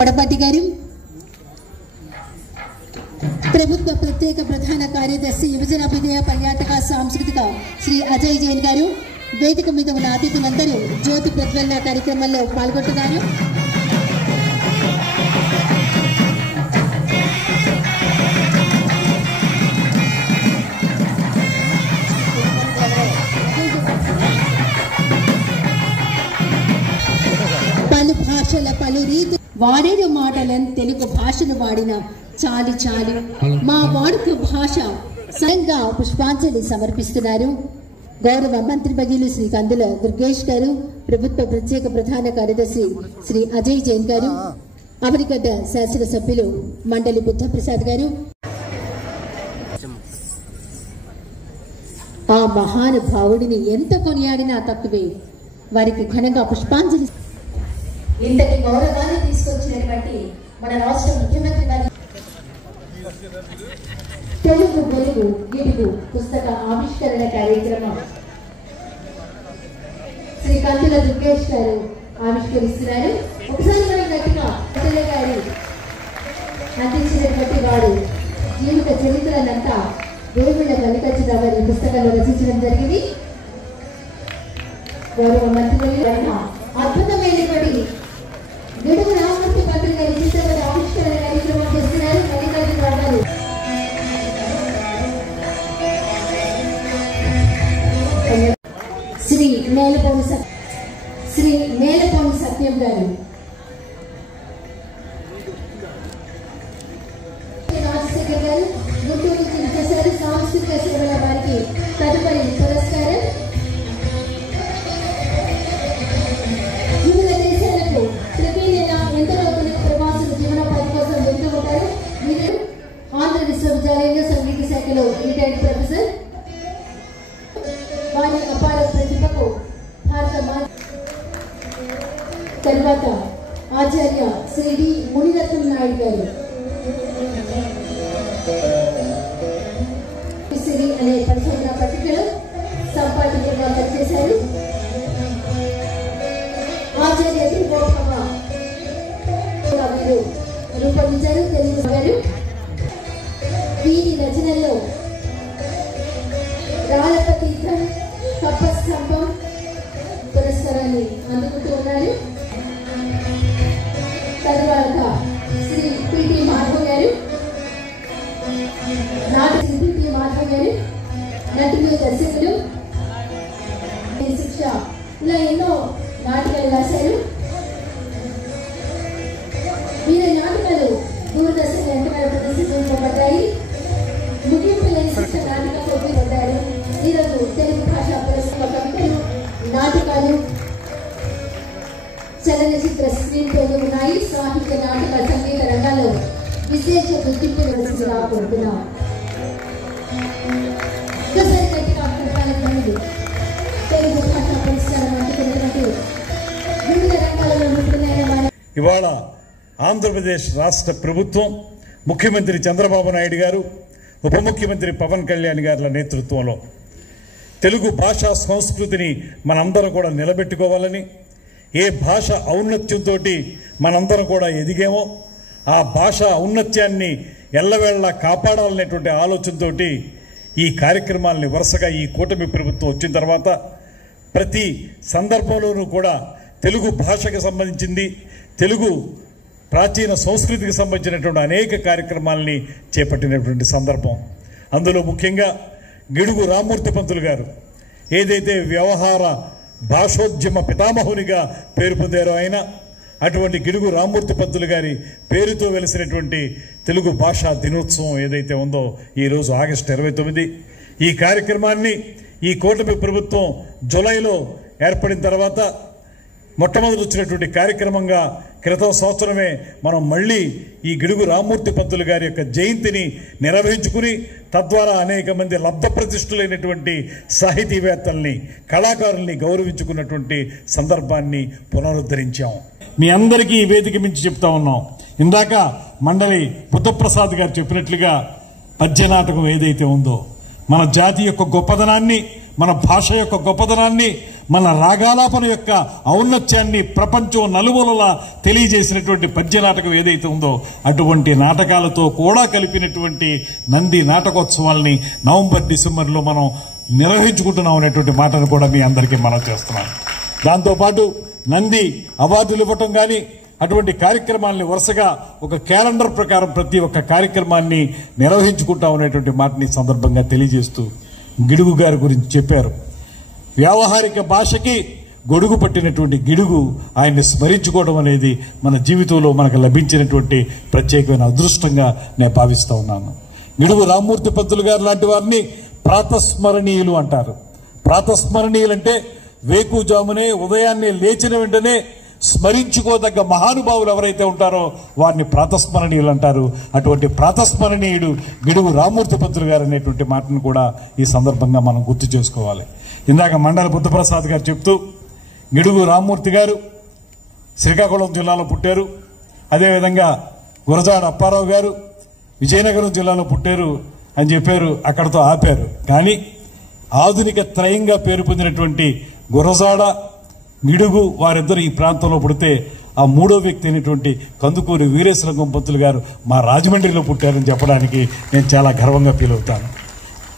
వడపట్టి గారు, ప్రభుత్వ ప్రత్యేక ప్రధాన కార్యదర్శి యువజనాభిదయ పర్యాటక సాంస్కృతిక శ్రీ అజయ్ జైన్ గారు, వేదిక మీద ఉన్న అతిథులందరూ జ్యోతి ప్రజ్వలన కార్యక్రమంలో పాల్గొంటున్నారు. పలు భాషల పలు రీతి వాడేడు మాటలను తెలుగు భాషను వాడిన చాలి చాలు మా వాడుక భాష స్వయంగా పుష్పాంజలి సమర్పిస్తున్నారు. గౌరవ మంత్రివర్యులు శ్రీ కందుల దుర్గేష్ గారు, ప్రభుత్వ ప్రత్యేక ప్రధాన కార్యదర్శి శ్రీ అజయ్ జైన్ గారు, అమరిగడ్డ శాసనసభ్యులు మండలి బుద్ధప్రసాద్ గారు, ఆ మహానుభావుడిని ఎంత కొనియాడినా తక్కువే. వారికి ఘనంగా పుష్పాంజలి. ఇంతటి గౌరవాన్ని తీసుకొచ్చినటువంటి మన రాష్ట్ర ముఖ్యమంత్రి గారి తెలుగు వెలుగు గిడుగు పుస్తక ఆవిష్కరణ కార్యక్రమం శ్రీ కందుల దుర్గేష్ గారు ఆవిష్కరిస్తున్నారు. ఒకసారి మనం గట్టిగా కందుల గారు అందించినటువంటి వాడు జీవిత చరిత్రనంతా దేవుళ్ళ మల్లికార్జున గారి పుస్తకంలో రచించడం జరిగింది. గౌరవ మంత్రి అద్భుతమైనటువంటి గిడుగు రామమూర్తి పంతులు గారి పుస్తక ఆవిష్కరణ కార్యక్రమం చేస్తున్నారు. మల్లికార్జున గారు శ్రీ మేలపౌని సత్యం గారు, రాజశేఖర్ గారు గుంటూరు నుంచి చేశారు. సాంస్కృతిక సేవల వారికి తదుపరి పురస్కారం. వివిధ దేశాలకు ప్రతి నెల ఎందరో తెలుగు ప్రవాసులు జీవనోపాధి కోసం వెళ్తూ ఉంటారు. మీరు ఆంధ్ర విశ్వవిద్యాలయంలో సంగీత శాఖలో రిటైర్డ్ ప్రొఫెసర్. వారి అపార ప్రతిభకు భారత తర్వాత ఆచార్య శ్రీ డి మునిరత్నం నాయుడు గారు అనే పరిశోధన పత్రికలో సంపాదకులుగా పనిచేశారు. ఆచార్య త్రిభోగమ రూపొందించారు. తెలుగు గారు వీరి రచనల్లో రాళపతీర్థం, కప్పస్తంభం పురస్కారాన్ని అందుకుంటూ ఉన్నారు. తరువాత శ్రీ పిటి మాధవ్ గారు, నాటి పిటి మాధవ్ గారు నటులు, దర్శకులు, శిక్ష ఇలా ఎన్నో నాటకాలు రాశారు. వీరి నాటకాలు దూరదర్శన్ ఎంతగా ప్రదర్శించబడ్డాయి. ముగింపు లేని శిక్ష నాటకం పొందబడ్డారు. ఈరోజు తెలుగు భాష పురస్కార కవితలు, నాటకాలు, చలనచిత్ర స్క్రీన్ ప్లేలు ఉన్నాయి. సాహిత్య, నాటక, సంగీత రంగాల్లో విశేష గుర్తింపు కోరుతున్నాం. తెలుగు భాష పురస్కారం అందుకున్నటువంటి వివిధ రంగాలలో నిపుణులైన ఇవాళ ఆంధ్రప్రదేశ్ రాష్ట్ర ప్రభుత్వం ముఖ్యమంత్రి చంద్రబాబు నాయుడు గారు, ఉప ముఖ్యమంత్రి పవన్ కళ్యాణ్ గారుల నేతృత్వంలో తెలుగు భాషా సంస్కృతిని మనందరం కూడా నిలబెట్టుకోవాలని, ఏ భాష ఔన్నత్యంతో మనందరం కూడా ఎదిగామో ఆ భాష ఔన్నత్యాన్ని ఎల్లవేళలా కాపాడాలనేటువంటి ఆలోచనతో ఈ కార్యక్రమాలని వరుసగా ఈ కూటమి ప్రభుత్వం వచ్చిన తర్వాత ప్రతి సందర్భంలోనూ కూడా తెలుగు భాషకు సంబంధించింది, తెలుగు ప్రాచీన సంస్కృతికి సంబంధించినటువంటి అనేక కార్యక్రమాలని చేపట్టినటువంటి సందర్భం. అందులో ముఖ్యంగా గిడుగు రామ్మూర్తి పంతులు గారు ఏదైతే వ్యవహార భాషోద్యమ పితామహునిగా పేరు పొందారో ఆయన, అటువంటి గిడుగు రామ్మూర్తి పంతులు గారి పేరుతో వెలిసినటువంటి తెలుగు భాషా దినోత్సవం ఏదైతే ఉందో ఈరోజు ఆగస్టు 29 ఈ కార్యక్రమాన్ని ఈ కూటమి ప్రభుత్వం జూలైలో ఏర్పడిన తర్వాత మొట్టమొదటి వచ్చినటువంటి కార్యక్రమంగా క్రితం సంవత్సరమే మనం మళ్ళీ ఈ గిడుగు రామ్మూర్తి పంతులు గారి యొక్క జయంతిని నిర్వహించుకుని తద్వారా అనేక మంది లబ్ధ ప్రతిష్ఠులైనటువంటి సాహితీవేత్తల్ని, కళాకారుల్ని గౌరవించుకున్నటువంటి సందర్భాన్ని పునరుద్ధరించాం. మీ అందరికీ ఈ వేదిక మించి చెప్తా ఉన్నాం. ఇందాక మండలి బుద్ధప్రసాద్ గారు చెప్పినట్లుగా పద్య నాటకం ఏదైతే ఉందో మన జాతి యొక్క గొప్పదనాన్ని, మన భాష యొక్క గొప్పదనాన్ని, మన రాగాలాపన యొక్క ఔన్నత్యాన్ని ప్రపంచం నలుమూలలా తెలియజేసినటువంటి పద్య నాటకం ఏదైతే ఉందో అటువంటి నాటకాలతో కూడా కలిపినటువంటి నంది నాటకోత్సవాల్ని నవంబర్ డిసెంబర్లో మనం నిర్వహించుకుంటున్నాం అనేటువంటి మాటను కూడా మీ అందరికీ మనం చేస్తున్నాం. దాంతోపాటు నంది అవార్డులు ఇవ్వటం కానీ అటువంటి కార్యక్రమాలని వరుసగా ఒక క్యాలెండర్ ప్రకారం ప్రతి ఒక్క కార్యక్రమాన్ని నిర్వహించుకుంటాం అనేటువంటి మాటని సందర్భంగా తెలియజేస్తూ గిడుగు గారి గురించి చెప్పారు. వ్యావహారిక భాషకి గొడుగు పట్టినటువంటి గిడుగు ఆయన్ని స్మరించుకోవడం అనేది మన జీవితంలో మనకు లభించినటువంటి ప్రత్యేకమైన అదృష్టంగా నేను భావిస్తూ ఉన్నాను. గిడుగు రామ్మూర్తి పంతులు గారు లాంటి వారిని ప్రాతస్మరణీయులు అంటారు. ప్రాతస్మరణీయులు అంటే వేకుజామునే ఉదయాన్నే లేచిన వెంటనే స్మరించుకోదగ్గ మహానుభావులు ఎవరైతే ఉంటారో వారిని ప్రాతస్మరణీయులు అంటారు. అటువంటి ప్రాతస్మరణీయుడు గిడుగు రామ్మూర్తి పంతులు గారు అనేటువంటి మాటను కూడా ఈ సందర్భంగా మనం గుర్తు చేసుకోవాలి. ఇందాక మండల బుద్ధప్రసాద్ గారు చెప్తూ గిడుగు రామ్మూర్తి గారు శ్రీకాకుళం జిల్లాలో పుట్టారు. అదేవిధంగా గురజాడ అప్పారావు గారు విజయనగరం జిల్లాలో పుట్టారు అని చెప్పారు, అక్కడతో ఆపారు. కానీ ఆధునిక త్రయంగా పేరు పొందినటువంటి గురజాడ గిడుగు వారిద్దరు ఈ ప్రాంతంలో పుడితే ఆ మూడో వ్యక్తి అయినటువంటి కందుకూరి వీరేశలింగం పంతులు గారు మా రాజమండ్రిలో పుట్టారని చెప్పడానికి నేను చాలా గర్వంగా ఫీల్ అవుతాను.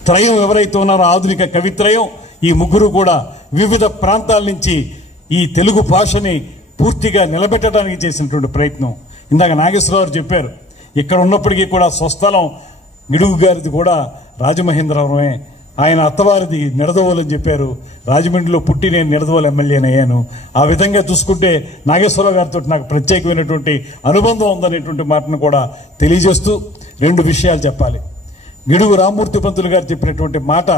త్రయం ఎవరైతే ఉన్నారో ఆధునిక కవిత్రయం ఈ ముగ్గురు కూడా వివిధ ప్రాంతాల నుంచి ఈ తెలుగు భాషని పూర్తిగా నిలబెట్టడానికి చేసినటువంటి ప్రయత్నం. ఇందాక నాగేశ్వరరావు చెప్పారు, ఇక్కడ ఉన్నప్పటికీ కూడా స్వస్థలం గిడుగు గారిది కూడా రాజమహేంద్రవరమే, ఆయన అత్తవారిది నిడదవోలు అని చెప్పారు. రాజమండ్రిలో పుట్టి నేను నిడదవోలు ఎమ్మెల్యేని అయ్యాను. ఆ విధంగా చూసుకుంటే నాగేశ్వరరావు గారితో నాకు ప్రత్యేకమైనటువంటి అనుబంధం ఉందనేటువంటి మాటను కూడా తెలియజేస్తూ 2 విషయాలు చెప్పాలి. గిడుగు రామ్మూర్తి పంతులు గారు చెప్పినటువంటి మాట,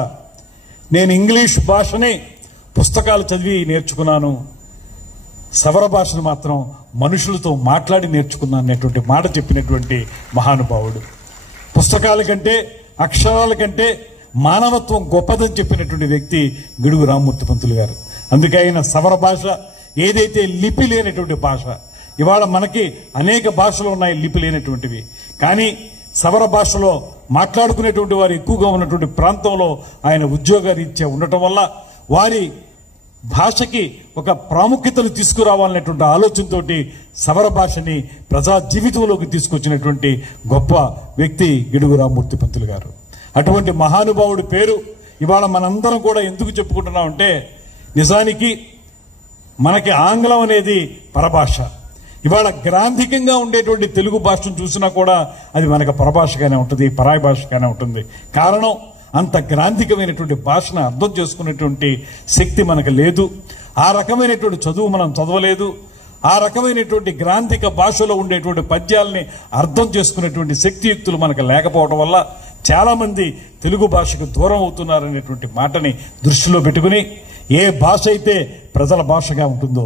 నేను ఇంగ్లీష్ భాషని పుస్తకాలు చదివి నేర్చుకున్నాను, సవర భాషను మాత్రం మనుషులతో మాట్లాడి నేర్చుకున్నాను అనేటువంటి మాట చెప్పినటువంటి మహానుభావుడు. పుస్తకాల కంటే అక్షరాల కంటే మానవత్వం గొప్పదని చెప్పినటువంటి వ్యక్తి గిడుగు రామ్మూర్తి పంతులు గారు. అందుకే ఆయన సవర భాష ఏదైతే లిపి లేనటువంటి భాష, ఇవాళ మనకి అనేక భాషలు ఉన్నాయి లిపి లేనటువంటివి, కానీ సవర భాషలో మాట్లాడుకునేటువంటి వారు ఎక్కువగా ఉన్నటువంటి ప్రాంతంలో ఆయన ఉద్యోగరీత్యా ఉండటం వల్ల వారి భాషకి ఒక ప్రాముఖ్యతను తీసుకురావాలనేటువంటి ఆలోచనతో సవర భాషని ప్రజా జీవితంలోకి తీసుకొచ్చినటువంటి గొప్ప వ్యక్తి గిడుగు రామ్మూర్తి పంతులు గారు. అటువంటి మహానుభావుడి పేరు ఇవాళ మనందరం కూడా ఎందుకు చెప్పుకుంటున్నామంటే, నిజానికి మనకి ఆంగ్లం అనేది పరభాష. ఇవాళ గ్రాంధికంగా ఉండేటువంటి తెలుగు భాషను చూసినా కూడా అది మనకు పరభాషగానే ఉంటుంది, పరాయి భాషగానే ఉంటుంది. కారణం, అంత గ్రాంధికమైనటువంటి భాషను అర్థం చేసుకునేటువంటి శక్తి మనకు లేదు. ఆ రకమైనటువంటి చదువు మనం చదవలేదు. ఆ రకమైనటువంటి గ్రాంధిక భాషలో ఉండేటువంటి పద్యాలని అర్థం చేసుకునేటువంటి శక్తియుక్తులు మనకు లేకపోవడం వల్ల చాలా మంది తెలుగు భాషకు దూరం అవుతున్నారనేటువంటి మాటని దృష్టిలో పెట్టుకుని, ఏ భాష అయితే ప్రజల భాషగా ఉంటుందో,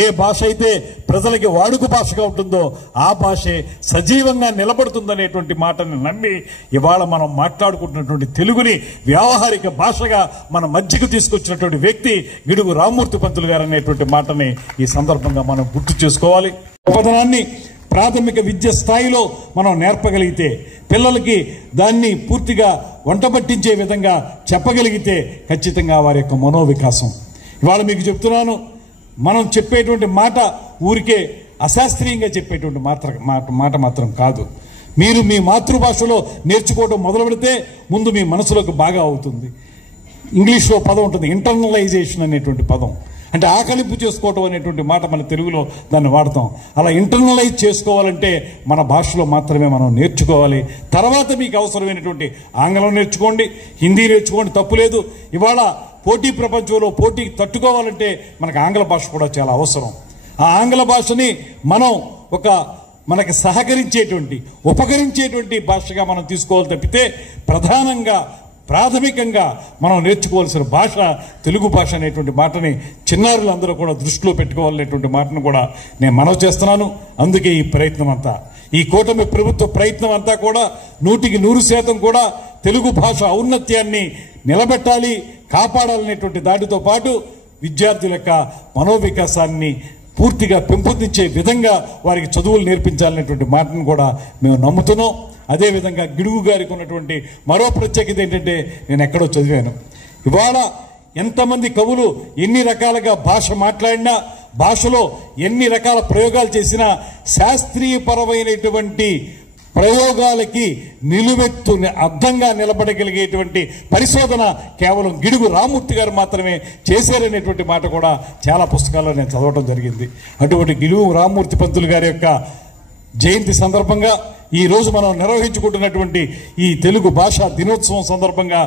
ఏ భాష అయితే ప్రజలకి వాడుక భాషగా ఉంటుందో ఆ భాషే సజీవంగా నిలబడుతుందనేటువంటి మాటని నమ్మి ఇవాళ మనం మాట్లాడుకుంటున్నటువంటి తెలుగుని వ్యావహారిక భాషగా మన మధ్యకు తీసుకొచ్చినటువంటి వ్యక్తి గిడుగు రామ్మూర్తి పంతులు గారు అనేటువంటి మాటని ఈ సందర్భంగా మనం గుర్తు చేసుకోవాలి. గొప్పదనాన్ని ప్రాథమిక విద్య స్థాయిలో మనం నేర్పగలిగితే, పిల్లలకి దాన్ని పూర్తిగా వంటబట్టించే విధంగా చెప్పగలిగితే ఖచ్చితంగా వారి యొక్క మనోవికాసం. ఇవాళ మీకు చెప్తున్నాను, మనం చెప్పేటువంటి మాట ఊరికే అశాస్త్రీయంగా చెప్పేటువంటి మాట మాత్రం కాదు. మీరు మీ మాతృభాషలో నేర్చుకోవడం మొదలు పెడితే ముందు మీ మనసులోకి బాగా అవుతుంది. ఇంగ్లీష్లో పదం ఉంటుంది, ఇంటర్నలైజేషన్ అనేటువంటి పదం. అంటే ఆకలింపు చేసుకోవటం అనేటువంటి మాట మన తెలుగులో దాన్ని వాడతాం. అలా ఇంటర్నలైజ్ చేసుకోవాలంటే మన భాషలో మాత్రమే మనం నేర్చుకోవాలి. తర్వాత మీకు అవసరమైనటువంటి ఆంగ్లం నేర్చుకోండి, హిందీ నేర్చుకోండి, తప్పులేదు. ఇవాళ పోటీ ప్రపంచంలో పోటీకి తట్టుకోవాలంటే మనకు ఆంగ్ల భాష కూడా చాలా అవసరం. ఆ ఆంగ్ల భాషని మనం మనకి సహకరించేటువంటి ఉపకరించేటువంటి భాషగా మనం తీసుకోవాలి తప్పితే ప్రధానంగా ప్రాథమికంగా మనం నేర్చుకోవాల్సిన భాష తెలుగు భాష అనేటువంటి మాటని చిన్నారులందరూ కూడా దృష్టిలో పెట్టుకోవాలనేటువంటి మాటను కూడా నేను మనవి చేస్తున్నాను. అందుకే ఈ ప్రయత్నం అంతా, ఈ కూటమి ప్రభుత్వ ప్రయత్నం అంతా కూడా 100% కూడా తెలుగు భాష ఔన్నత్యాన్ని నిలబెట్టాలి, కాపాడాలనేటువంటి దాటితో పాటు విద్యార్థుల యొక్క మనోవికాసాన్ని పూర్తిగా పెంపొందించే విధంగా వారికి చదువులు నేర్పించాలనేటువంటి మాటను కూడా మేము నమ్ముతున్నాం. అదేవిధంగా గిడుగు గారికి ఉన్నటువంటి మరో ప్రత్యేకత ఏంటంటే, నేను ఎక్కడో చదివాను, ఇవాళ ఎంతమంది కవులు ఎన్ని రకాలుగా భాష మాట్లాడినా, భాషలో ఎన్ని రకాల ప్రయోగాలు చేసినా శాస్త్రీయపరమైనటువంటి ప్రయోగాలకి నిలువెత్తు అర్థంగా నిలబడగలిగేటువంటి పరిశోధన కేవలం గిడుగు రామూర్తి గారు మాత్రమే చేశారనేటువంటి మాట కూడా చాలా పుస్తకాల్లో నేను చదవడం జరిగింది. అటువంటి గిడుగు రామూర్తి పంతులు గారి యొక్క జయంతి సందర్భంగా ఈ రోజు మనం నిర్వహించుకుంటున్నటువంటి ఈ తెలుగు భాషా దినోత్సవం సందర్భంగా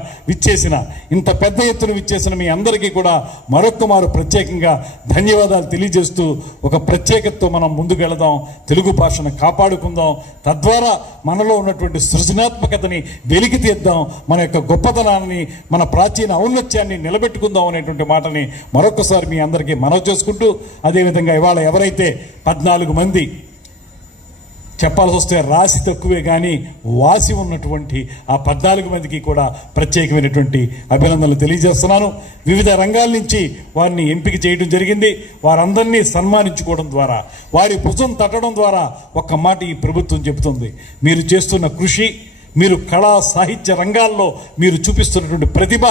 ఇంత పెద్ద ఎత్తున విచ్చేసిన మీ అందరికీ కూడా మరొక్కమారు ప్రత్యేకంగా ధన్యవాదాలు తెలియజేస్తూ ఒక ప్రత్యేకతతో మనం ముందుకు వెళదాం, తెలుగు భాషను కాపాడుకుందాం, తద్వారా మనలో ఉన్నటువంటి సృజనాత్మకతని వెలికి తీద్దాం, మన యొక్క గొప్పతనాన్ని, మన ప్రాచీన ఔన్నత్యాన్ని నిలబెట్టుకుందాం అనేటువంటి మాటని మరొకసారి మీ అందరికీ మనవి చేసుకుంటూ, అదేవిధంగా ఇవాళ ఎవరైతే 14 మంది చెప్పాల్సి వస్తే రాసి తక్కువే కానీ వాసి ఉన్నటువంటి ఆ 14 మందికి కూడా ప్రత్యేకమైనటువంటి అభినందనలు తెలియజేస్తున్నాను. వివిధ రంగాల నుంచి వారిని ఎంపిక చేయడం జరిగింది. వారందరినీ సన్మానించుకోవడం ద్వారా, వారి భుజం తట్టడం ద్వారా ఒక్క మాట ఈ ప్రభుత్వం చెబుతుంది, మీరు చేస్తున్న కృషి, మీరు కళా సాహిత్య రంగాల్లో మీరు చూపిస్తున్నటువంటి ప్రతిభ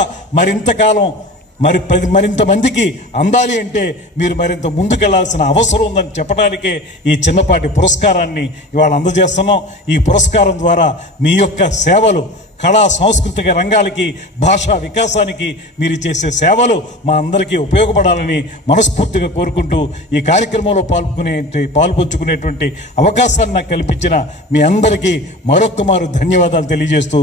మరింత మందికి అందాలి అంటే మీరు మరింత ముందుకెళ్లాల్సిన అవసరం ఉందని చెప్పడానికే ఈ చిన్నపాటి పురస్కారాన్ని ఇవాళ అందజేస్తున్నాం. ఈ పురస్కారం ద్వారా మీ యొక్క సేవలు, కళా సాంస్కృతిక రంగాలకి, భాషా వికాసానికి మీరు చేసే సేవలు మా అందరికీ ఉపయోగపడాలని మనస్ఫూర్తిగా కోరుకుంటూ ఈ కార్యక్రమంలో పాల్పంచుకునేటువంటి అవకాశాన్ని నాకు కల్పించిన మీ అందరికీ మరొక్కమారు ధన్యవాదాలు తెలియజేస్తూ